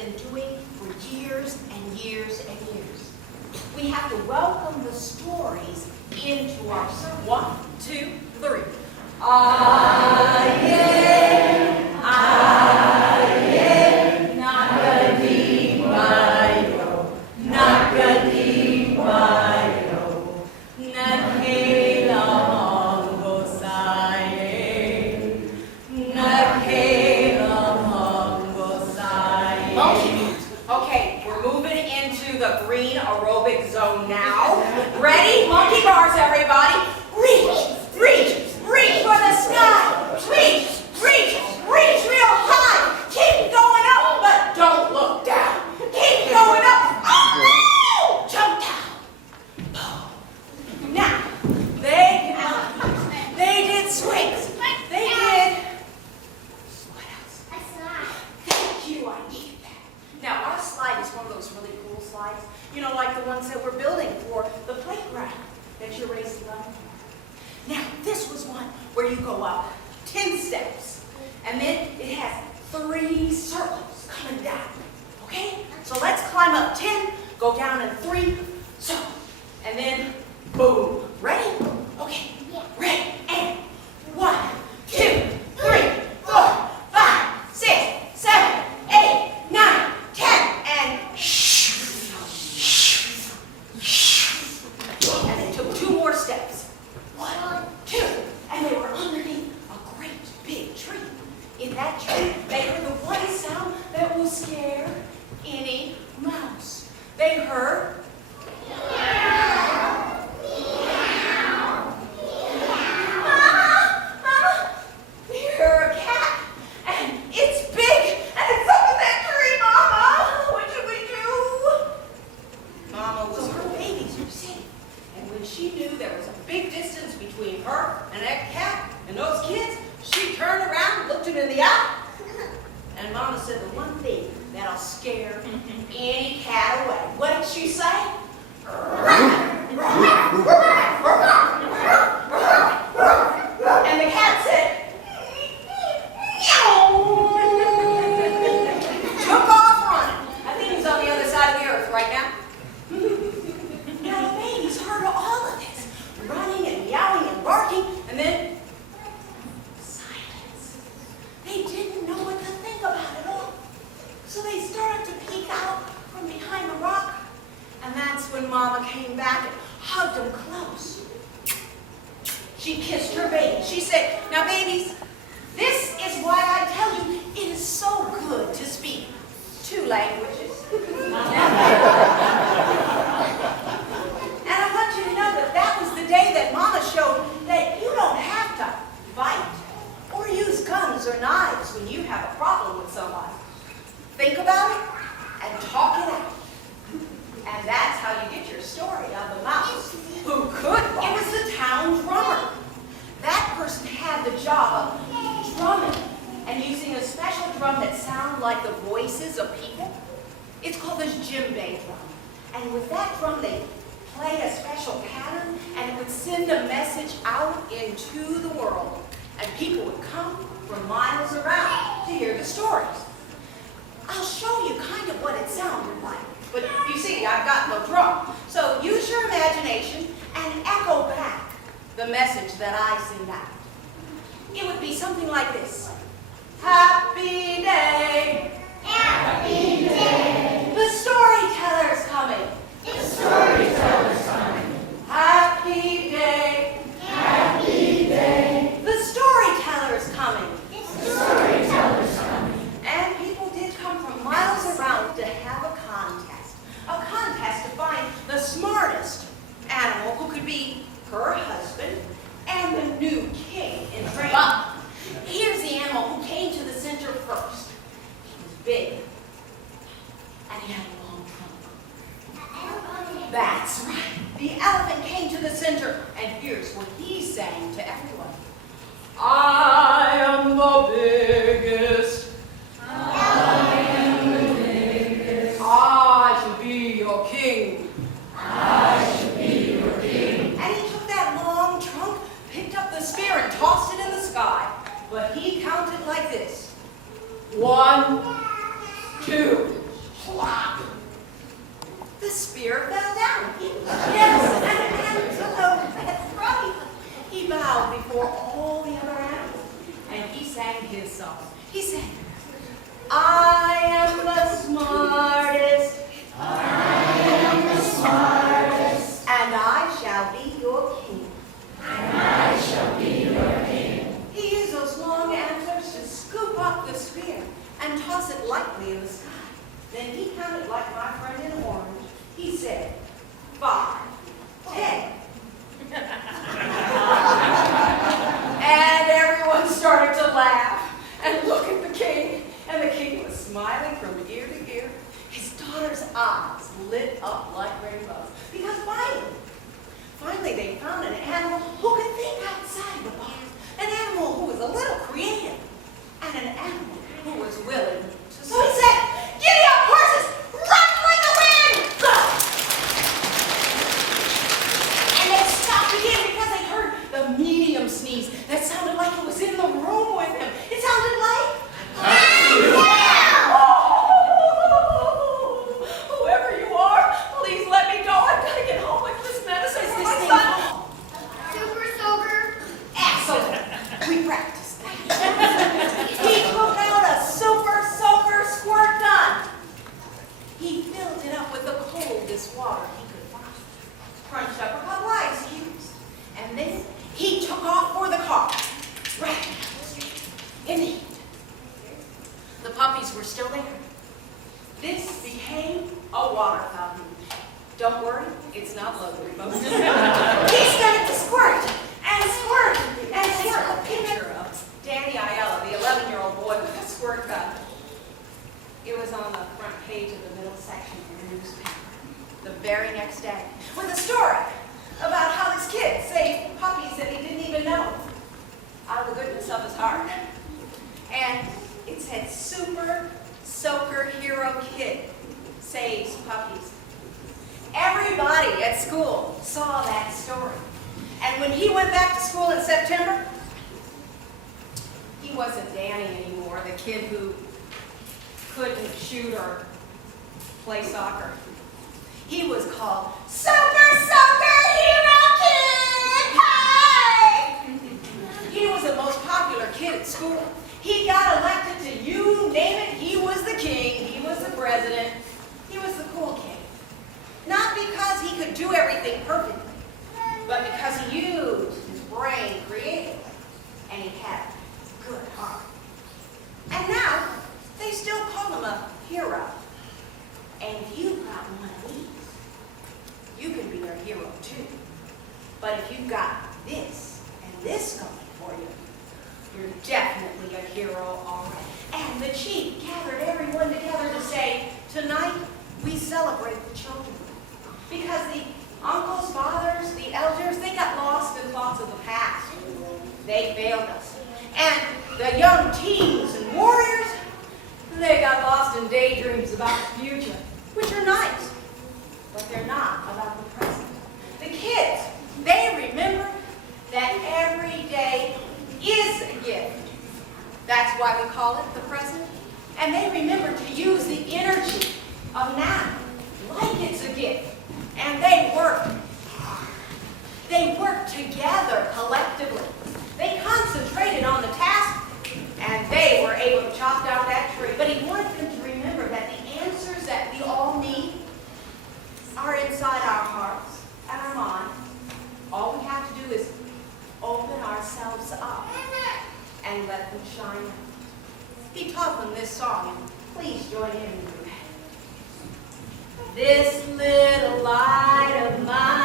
been doing for years and years and years. We have to welcome the stories into our sermon. 1, 2, 3. Okay, we're moving into the green aerobic zone now. Ready? Monkey bars, everybody. Reach, reach, reach for the sky. Reach, reach, reach real high. Keep going up, but don't look down. Keep going up. Oh! Jump down. Boom. Now, they did swings. They did. What else? A slide. Thank you, I needed that. Now, our slide is one of those really cool slides, you know, like the ones that we're building for the playground that you're racing on. Now, this was one where you go up 10 steps, and then it has 3 circles coming down, okay? So let's climb up 10, go down in 3 circles, and then boom. Ready? Okay, ready, and 1, 2, 3, 4, 5, 6, 7, 8, 9, 10, and shh, shh, shh. And they took 2 more steps. 1, 2, and they were underneath a great big tree. In that tree, they heard the one sound that will scare any mouse. They heard scare any cat away. What did she say? And the cat said, meow. Took off running. I think he's on the other side of the earth right now. Now the babies heard all of this, running and meowing and barking, and then silence. They didn't know what to think about it all. So they started to peek out from behind the rock, and that's when Mama came back and hugged them close. She kissed her baby. She said, now babies, this is why I tell you it is so good to speak 2 languages. And I want you to know that that was the day that Mama showed that you don't have to fight or use guns or knives when you have a problem with somebody. Think about it and talk it out. And that's how you get your story of the mouse who could walk. It was the town drummer. That person had the job of drumming and using a special drum that sounded like the voices of people. It's called the djembe drum. And with that drum, they play a special pattern, and it would send a message out into the world. And people would come from miles around to hear the stories. I'll show you kind of what it sounded like. But you see, I've got no drum. So use your imagination and echo back the message that I send out. It would be something like this. Happy day. Happy day. The storyteller's coming. The storyteller's coming. Happy day. Happy day. The storyteller's coming. The storyteller's coming. And people did come from miles around to have a contest to find the smartest animal who could be her husband and the new king in training. But here's the animal who came to the center first. He was big, and he had a long trunk. That's right. The elephant came to the center, and here's what he sang to everyone. I am the biggest. I am the biggest. I shall be your king. I shall be your king. And he took that long trunk, picked up the spear, and tossed it in the sky. But he counted like this. 1, 2, plop! The spear fell down. Yes, that's right. He bowed before all the other animals, and he sang his song. He sang, I am the smartest. I am the smartest. And I shall be your king. And I shall be your king. He used those long antlers to scoop up the spear and toss it lightly in the sky. Then he counted like my friend in orange. He said, 5, 10. And everyone started to laugh and look at the king. And the king was smiling from ear to ear. His daughter's eyes lit up like rainbows. Because finally they found an animal who could think outside the box. An animal who was a little creative. And an animal who was willing to. So he said, giddy up, horses! Run like the wind! Go! And they stopped again because they heard the medium sneeze that sounded like it was in the room with him. It sounded like, oh, whoever you are, please let me go. I've got to get home with this medicine for my son. Super sober. Excellent. We practiced that. He took out a super soaker squirt gun. He filled it up with the coldest water he could find. Crunched up a couple ice cubes. And then he took off for the car. Right down the street. In the heat. The puppies were still there. This became a water fountain. Don't worry, it's not loaded. He started to squirt and squirt and squirt. A picture of Danny Aiella, the 11-year-old boy with a squirt gun. It was on the front page of the middle section of the newspaper the very next day with a story about how this kid saved puppies that he didn't even know out of the goodness of his heart. And it said, Super Soaker Hero Kid saves puppies. Everybody at school saw that story. And when he went back to school in September, he wasn't Danny anymore, the kid who couldn't shoot or play soccer. He was called Super Soaker Hero Kid! Hi! He was the most popular kid at school. He got elected to you name it. He was the king. He was the president. He was the cool kid. Not because he could do everything perfectly, but because he used his brain creatively, and he had a good heart. And now, they still call him a hero. And if you've got one of these, you can be a hero too. But if you've got this and this going for you, you're definitely a hero already. And the chief gathered everyone together to say, tonight we celebrate the children. Because the uncles, fathers, the elders, they got lost in thoughts of the past. They failed us. And the young teens and warriors, they got lost in daydreams about the future, which are nice, but they're not about the present. The kids, they remember that every day is a gift. That's why we call it the present. And they remember to use the energy of now like it's a gift. And they work hard. They work together collectively. They concentrated on the task, and they were able to chop down that tree. But he wanted them to remember that the answers that we all need are inside our hearts and our minds. All we have to do is open ourselves up and let them shine out. He taught them this song, and please join in with me. This little light of mine